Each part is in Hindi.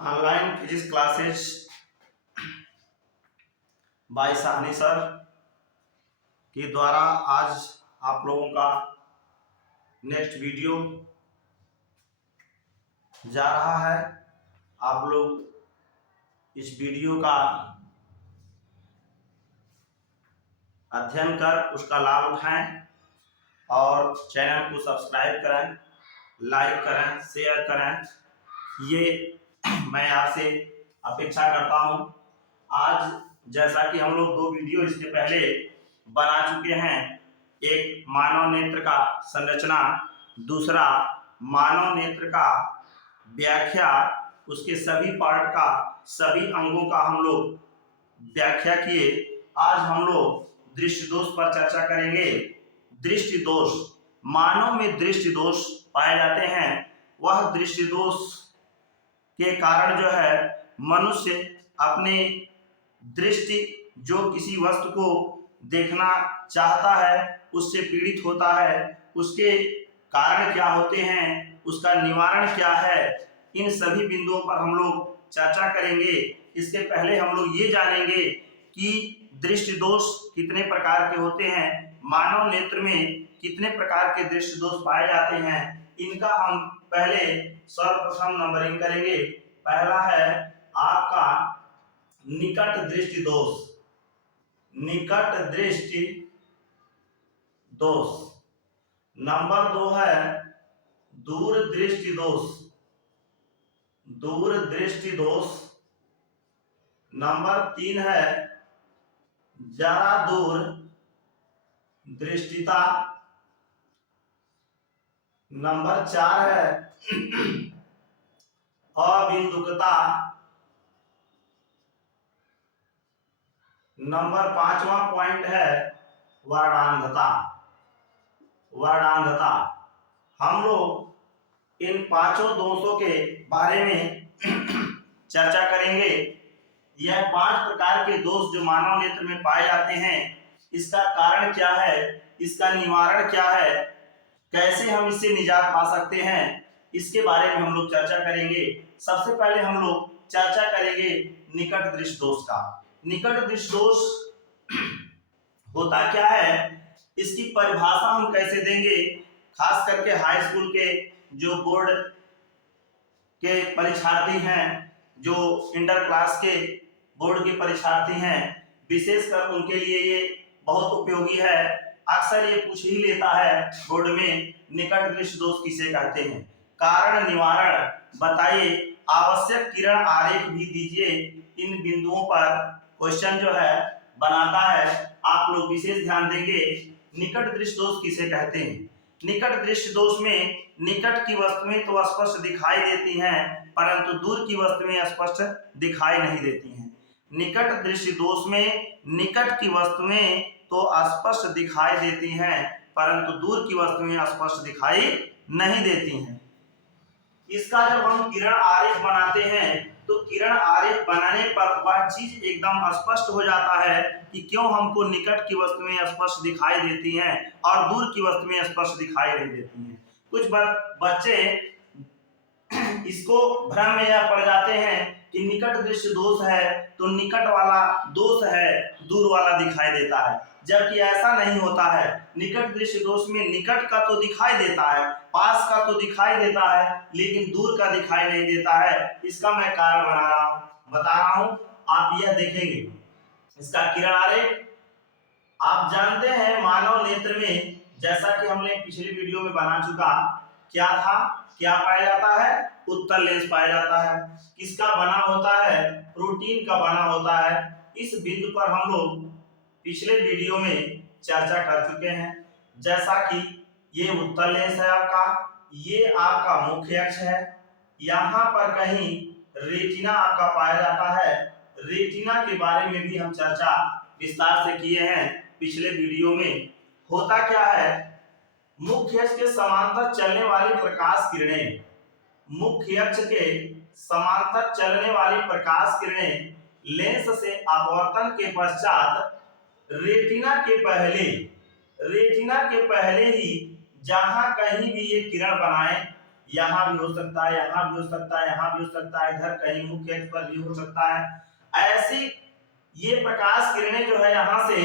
Online physics classes bye Sahni sir के द्वारा आज आप लोगों का नेक्स्ट वीडियो जा रहा है। आप लोग इस वीडियो का अध्ययन कर उसका लाभ उठाएं और चैनल को सब्सक्राइब करें, लाइक करें, शेयर करें, ये मैं आपसे अपेक्षा करता हूं। आज जैसा कि हम लोग 2 वीडियो इसके पहले बना चुके हैं, एक मानव नेत्र का संरचना, दूसरा मानव नेत्र का व्याख्या, उसके सभी पार्ट का, सभी अंगों का हम लोग व्याख्या किए। आज हम लोग दृष्टि दोष पर चर्चा करेंगे। दृष्टि दोष, मानव में दृष्टि दोष पाए जाते हैं। वह दृष्टि दोष के कारण जो है मनुष्य अपने दृष्टि जो किसी वस्तु को देखना चाहता है उससे पीड़ित होता है। उसके कारण क्या होते हैं, उसका निवारण क्या है, इन सभी बिंदुओं पर हम लोग चर्चा करेंगे। इसके पहले हम लोग ये जानेंगे कि दृष्टि दोष कितने प्रकार के होते हैं, मानव नेत्र में कितने प्रकार के दृष्टि दोष पाए जाते हैं। इनका हम पहले सर्वप्रथम नंबरिंग करेंगे। पहला है आपका निकट दृष्टि दोष। निकट दृष्टि दोष। नंबर 2 है दूर दृष्टि दोष। दूर दृष्टि दोष। नंबर 3 है जरा दूर दृष्टिता। नंबर 4 है अबिंदुकता। नंबर 5वां पॉइंट है वर्णांधता। वर्णांधता। हम लोग इन पांचों दोषों के बारे में चर्चा करेंगे। यह 5 प्रकार के दोष जो मानव नेत्र में पाए जाते हैं, इसका कारण क्या है, इसका निवारण क्या है, कैसे हम इससे निजात पा सकते हैं, इसके बारे में हम लोग चर्चा करेंगे। सबसे पहले हम लोग चर्चा करेंगे निकट दृष्टि दोष का। निकट दृष्टि दोष होता क्या है, इसकी परिभाषा हम कैसे देंगे। खास करके हाई स्कूल के जो बोर्ड के परीक्षार्थी हैं, जो इंटर क्लास के बोर्ड के परीक्षार्थी हैं, विशेषकर उनके लिए ये बहुत उपयोगी है। अक्सर ये पूछ ही लेता है बोर्ड में, निकट दृष्टि दोष किसे कहते हैं, कारण निवारण बताइए, आवश्यक किरण आरेख भी दीजिए। इन बिंदुओं पर क्वेश्चन जो है बनाता है, आप लोग विशेष ध्यान देंगे। निकट दृष्टि दोष किसे कहते हैं। निकट दृष्टि दोष में निकट की वस्तुएं तो स्पष्ट दिखाई देती हैं, परंतु दूर की वस्तुएं स्पष्ट दिखाई नहीं देती हैं। निकट दृष्टि दोष में निकट की वस्तुएं तो स्पष्ट दिखाई देती हैं, परंतु दूर की वस्तुएं स्पष्ट दिखाई नहीं देती हैं। इसका जब हम किरण आरेख बनाते हैं तो किरण आरेख बनाने पर वह चीज एकदम स्पष्ट हो जाता है कि क्यों हमको निकट की वस्तुएं स्पष्ट दिखाई देती हैं और दूर की वस्तुएं स्पष्ट दिखाई नहीं देती हैं। कुछ बच्चे इसको भ्रम में यह पड़ जाते हैं कि निकट दृष्टि दोष है तो निकट वाला दोष है, दूर वाला दिखाई देता है, जबकि ऐसा नहीं होता है। निकट दृष्टि दोष में निकट का तो दिखाई देता है, पास का तो दिखाई देता है, लेकिन दूर का दिखाई नहीं देता है। इसका मैं कारण बता रहा हूं, आप यह देखेंगे। इसका किरण आरेख आप जानते हैं, मानव नेत्र में जैसा कि हमने पिछली वीडियो में बना चुका, क्या था, क्या पाया जाता है, उत्तल लेंस पाया जाता है। किसका बना होता है, प्रोटीन का बना होता है। इस बिंदु पर हम लोग पिछले वीडियो में चर्चा कर चुके हैं। जैसा कि ये उत्तल लेंस है आपका, ये आपका मुख्य अक्ष है, यहाँ पर कहीं रेटिना आपका पाया जाता है। रेटिना के बारे में भी हम चर्चा विस्तार से किए हैं पिछले वीडियो में। होता क्या है, मुख्य अक्ष के समांतर चलने वाली प्रकाश किरणें, मुख्य अक्ष के समांतर चलने वाली प्रकाश किरणें लेंस से अपवर्तन के पश्चात रेटिना के पहले ही जहां कहीं भी ये किरण बनाए यहाँ भी हो सकता है, यहाँ भी हो सकता है, यहाँ भी हो सकता है, इधर कहीं मुख्य अक्ष पर भी हो सकता है। ऐसी ये प्रकाश किरणें जो है यहाँ से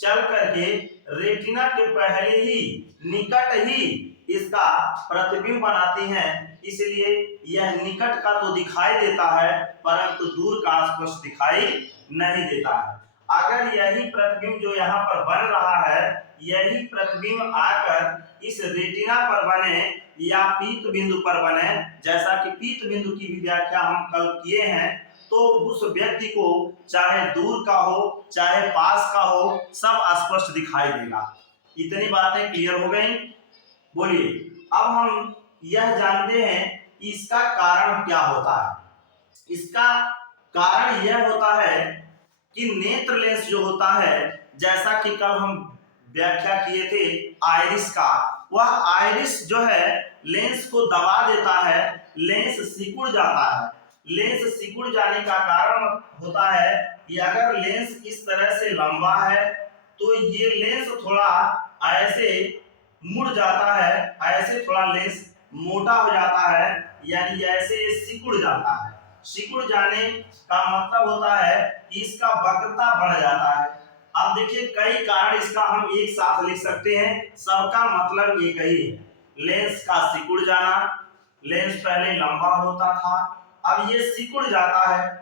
चल करके रेटिना के पहले ही निकट ही इसका प्रतिबिंब बनाती हैं, इसलिए यह निकट का तो दिखाई देता है परंतु दूर का स्पष्ट दिखाई नहीं देता है। अगर यही प्रतिबिंब जो यहाँ पर बन रहा है, यही प्रतिबिंब आकर इस रेटिना पर बने या पीत बिंदु पर बने, जैसा कि पीत बिंदु की भी व्याख्या हम कल किए हैं, तो उस व्यक्ति को चाहे दूर का हो चाहे पास का हो सब स्पष्ट दिखाई देगा। इतनी बातें क्लियर हो गई। बोलिए अब हम यह जानते हैं कि इसका कारण क्या होता है। इसका कारण यह होता है कि नेत्र लेंस जो होता है, जैसा कि कल हम व्याख्या किए थे आइरिस का, वह आइरिस जो है लेंस को दबा देता है, लेंस सिकुड़ जाता है। लेंस सिकुड़ जाने का कारण होता है कि अगर लेंस इस तरह से लंबा है तो ये लेंस थोड़ा ऐसे मुड़ जाता है, ऐसे थोड़ा लेंस मोटा हो जाता है, यानी ऐसे सिकुड़ जाता है। सिकुड़ जाने का मतलब होता है कि इसका वक्रता बढ़ जाता है। अब देखिए कई कारण इसका हम एक साथ लिख सकते हैं, सबका मतलब एक ही है। लेंस का सिकुड़ जाना, लेंस पहले लंबा होता था, अब ये सिकुड़ जाता है।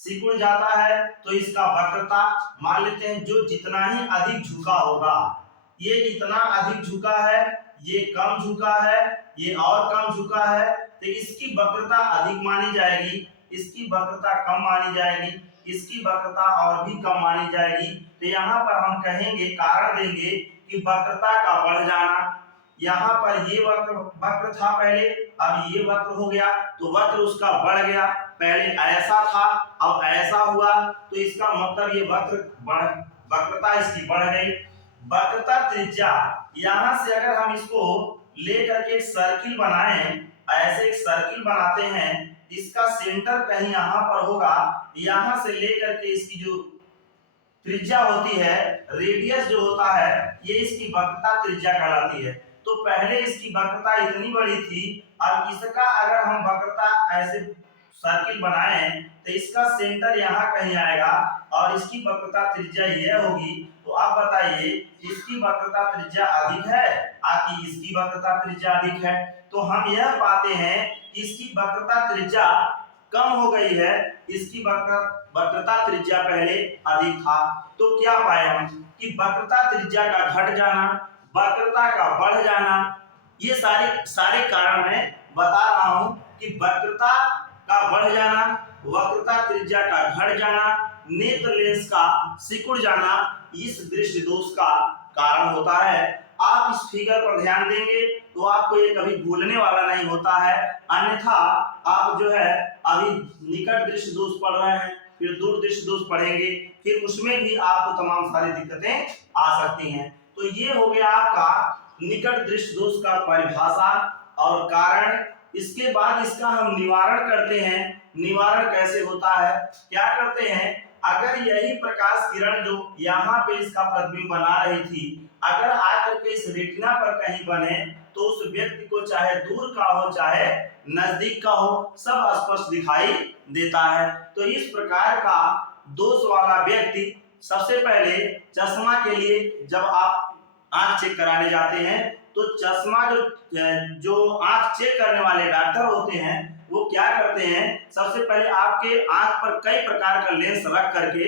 सिकुड़ जाता है तो इसका वक्रता मान लेते हैं जो जितना ही अधिक झुका होगा, ये इतना अधिक झुका है, ये कम झुका है, ये और कम झुका है, तो इसकी वक्रता अधिक मानी जाएगी, इसकी वक्रता कम मानी जाएगी, इसकी वक्रता और भी कम मानी जाएगी। तो यहाँ पर हम कहेंगे, कारण देंगे कि वक्रता का बढ़ जाना। यहाँ पर ये वक्र था पहले, अब ये वक्र हो गया तो वक्र उसका बढ़ गया, पहले ऐसा था अब ऐसा हुआ, तो इसका मतलब ये वक्रता इसकी बढ़ गई। वक्रता त्रिज्या, यहाँ से अगर हम इसको लेकर के एक सर्किल बनाएं, ऐसे एक सर्किल बनाते हैं, इसका सेंटर कहीं यहाँ पर होगा, यहाँ से लेकर के इसकी जो त्रिज्या होती है, रेडियस जो होता है, ये इसकी वक्रता त्रिज्या कहलाती है। तो पहले इसकी वक्रता इतनी बड़ी थी, अब इसका अगर हम वक्रता ऐसे सर्किल बनाएं तो इसका सेंटर यहाँ कहीं आएगा और इसकी वक्रता त्रिज्या यह होगी। तो आप बताइए इसकी वक्रता त्रिज्या अधिक है आकि इसकी वक्रता त्रिज्या अधिक है? तो हम यह पाते हैं कि इसकी वक्रता त्रिज्या कम हो गई है, इसकी वक्रता त्रिज्या पहले अधिक था। तो क्या पाए हम कि वक्रता त्रिज्या का घट जाना, वक्रता का बढ़ जाना, ये सारे कारण मैं बता रहा हूं कि वक्रता का बढ़ जाना, वक्रता त्रिज्या का घट जाना, नेत्र लेंस का सिकुड़ जाना इस दृष्टि दोष का कारण होता है। आप इस फिगर पर ध्यान देंगे तो आपको ये कभी भूलने वाला नहीं होता है, अन्यथा आप जो है अभी निकट दृष्टि दोष पढ़ रहे हैं, फिर दूर दृष्टि दोष पढ़ेंगे, फिर उसमें भी आपको तमाम सारी दिक्कतें आ सकती हैं। तो ये हो गया आपका निकट दृष्टि दोष का परिभाषा और कारण। इसके बाद इसका हम निवारण करते हैं। निवारण कैसे होता है, क्या करते हैं, अगर यही प्रकाश किरण जो यहाँ पे इसका प्रतिबिंब बना रही थी, अगर आकर के इस रेटिना पर कहीं बने तो उस व्यक्ति को चाहे दूर का हो चाहे नजदीक का हो सब स्पष्ट दिखाई देता है। तो इस प्रकार का दोष वाला व्यक्ति सबसे पहले चश्मा के लिए जब आप आंख चेक कराने जाते हैं तो चश्मा जो आंख चेक करने वाले डॉक्टर होते हैं वो क्या करते हैं, सबसे पहले आपके आंख पर कई प्रकार का लेंस रख करके,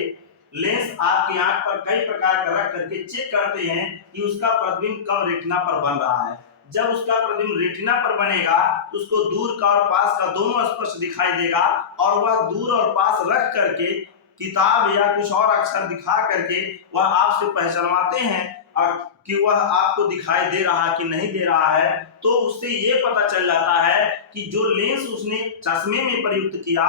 लेंस आपकी आंख पर कई प्रकार का रख करके चेक करते हैं कि उसका प्रतिबिंब कब रेटिना पर बन रहा है। जब उसका प्रतिबिंब रेटिना पर बनेगा तो उसको दूर का और पास का दोनों स्पष्ट दिखाई देगा और वह दूर और पास रख करके किताब या कुछ और अक्षर दिखा करके वह आपसे पहचानवाते हैं कि वह आपको दिखाई दे रहा कि नहीं दे रहा है। तो उससे ये पता चल जाता है कि जो लेंस उसने चश्मे में प्रयुक्त किया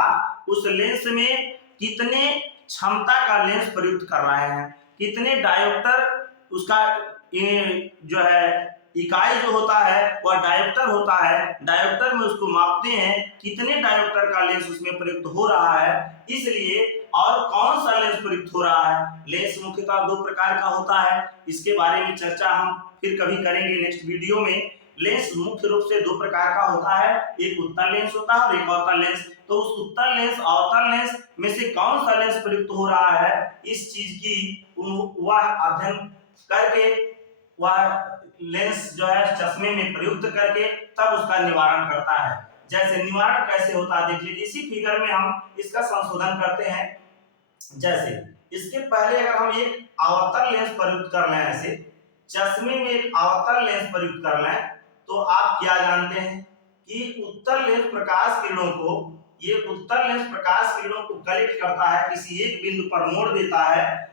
उस लेंस में कितने क्षमता का लेंस प्रयुक्त कर रहे हैं, कितने डायोप्टर उसका जो है इकाई जो होता है वह डायोप्टर होता है, डायोप्टर में उसको मापते हैं कितने डायोप्टर का लेंस उसमें प्रयुक्त हो रहा है। इसलिए और कौन सा लेंस प्रयुक्त हो रहा है, लेंस मुख्यतः दो प्रकार का होता है, इसके बारे में चर्चा हम फिर कभी करेंगे नेक्स्ट वीडियो में। लेंस मुख्य रूप से दो प्रकार का होता है, एक उत्तल लेंस होता है और एक अवतल लेंस। तो उस उत्तल लेंस अवतल लेंस में से कौन सा लेंस प्रयुक्त हो रहा है, इस चीज की वह अध्ययन करके वह लेंस जो है चश्मे में प्रयुक्त करके तब उसका निवारण करता है। जैसे निवारण कैसे होता है देख लीजिए, इसी फिगर में हम इसका संशोधन करते हैं। जैसे इसके पहले अगर हम एक अवतल लेंस प्रयुक्त कर लें, ऐसे चश्मे में एक अवतल लेंस प्रयुक्त कर लें, तो आप क्या जानते हैं कि उत्तल लेंस प्रकाश किरणों को, ये उत्तल लेंस प्रकाश किरणों को कलेक्ट करता है, किसी एक बिंदु पर मोड़ देता है,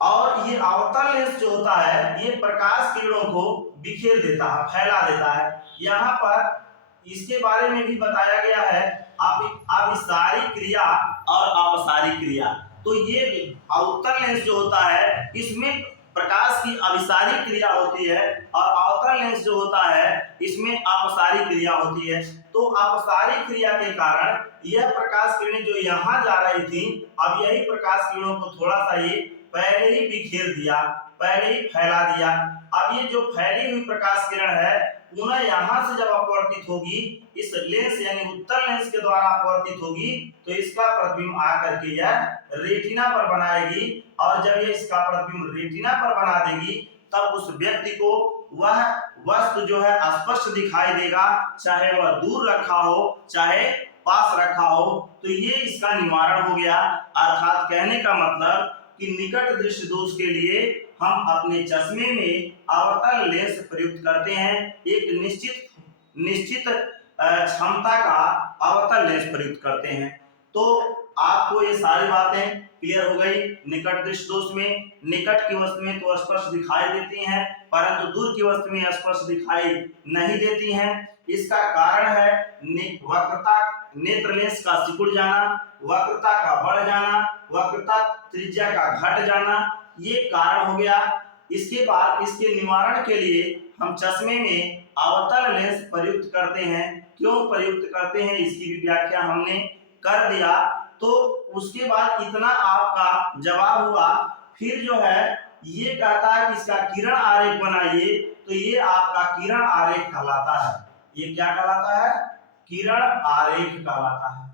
और ये अवतल लेंस जो होता है ये प्रकाश किरणों को बिखेर देता है, फैला देता है। यहाँ पर इसके बारे में भी बताया गया है, अभिसारी क्रिया और अपसारी क्रिया। तो ये अवतल लेंस जो होता है इसमें प्रकाश की अभिसारी क्रिया होती है और अवतल लेंस जो होता है इसमें अपसारी क्रिया होती है। तो अपसारी क्रिया के कारण यह प्रकाश किरणें जो यहाँ जा रही थी, अब यही प्रकाश किरणों को थोड़ा सा ये पहले ही बिखेर दिया, पहले ही फैला दिया। अब ये जो फैली हुई प्रकाश किरण है पुनः यहाँ से जब अपवर्तित होगी, इस लेंस यानी उत्तल लेंस के द्वारा अपवर्तित होगी, तो इसका प्रतिबिंब आकर के यह रेटिना पर बनाएगी, और जब ये इसका प्रतिबिंब रेटिना पर बना देगी तब उस व्यक्ति को वह वस्तु जो है स्पष्ट दिखाई देगा, चाहे वह दूर रखा हो चाहे पास रखा हो। तो ये इसका निवारण हो गया। अर्थात कहने का मतलब कि निकट दृष्टि दोष के लिए हम अपने चश्मे में अवतल लेंस प्रयुक्त करते हैं, एक निश्चित क्षमता का अवतल लेंस प्रयुक्त करते हैं। तो आपको ये सारी बातें क्लियर हो गई। निकट दृष्टि दोष में निकट की वस्तु में तो स्पष्ट दिखाई देती हैं, परंतु दूर की वस्तु में स्पष्ट दिखाई नहीं देती हैं। इसका कारण है वक्रता, नेत्र लेंस का सिकुड़ जाना, वक्रता का बढ़ जाना, वक्रता त्रिज्या का घट जाना, ये कारण हो गया। इसके बाद इसके निवारण के लिए हम चश्मे में अवतल लेंस प्रयुक्त करते हैं। क्यों प्रयुक्त करते हैं इसकी भी व्याख्या हमने कर दिया। तो उसके बाद इतना आपका जवाब हुआ। फिर जो है ये कहता है कि इसका किरण आरेख बनाइए, तो ये आपका किरण आरेख कहलाता है। ये क्या कहलाता है? किरण आरेख कहलाता है,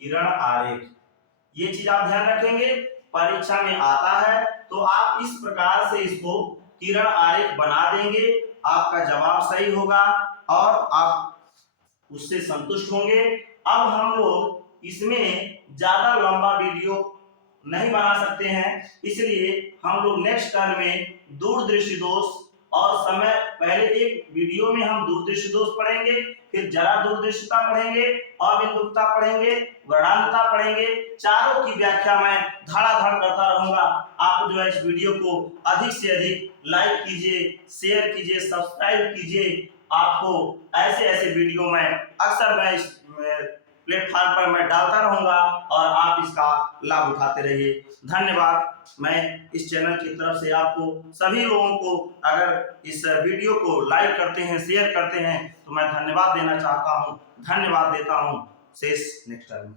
किरण आरेख। ये चीज आप ध्यान रखेंगे, परीक्षा में आता है तो आप इस प्रकार से इसको किरण आरेख बना देंगे, आपका जवाब सही होगा और आप उससे संतुष्ट होंगे। अब हम लोग इसमें ज्यादा लंबा वीडियो नहीं बना सकते हैं, इसलिए हम लोग नेक्स्ट टर्म में दूरदृष्टि दोष और समय, पहले एक वीडियो में हम दूरदृष्टि दोष पढ़ेंगे, फिर जरा दूरदृष्टिता पढ़ेंगे, अबिंदुकता पढ़ेंगे, वर्णांतता पढ़ेंगे। चारों की व्याख्या मैं धड़ाधड़ करता रहूंगा। आप जो है इस वीडियो को अधिक से अधिक लाइक कीजिए, शेयर कीजिए, सब्सक्राइब कीजिए। आपको ऐसे ऐसे वीडियो मैं अक्सर मैं इस प्लेटफॉर्म पर मैं डालता रहूंगा और आप इसका लाभ उठाते रहिए। धन्यवाद। मैं इस चैनल की तरफ से आपको सभी लोगों को अगर इस वीडियो को लाइक करते हैं, शेयर करते हैं, तो मैं धन्यवाद देना चाहता हूं, धन्यवाद देता हूं। शेष नेक्स्ट टाइम।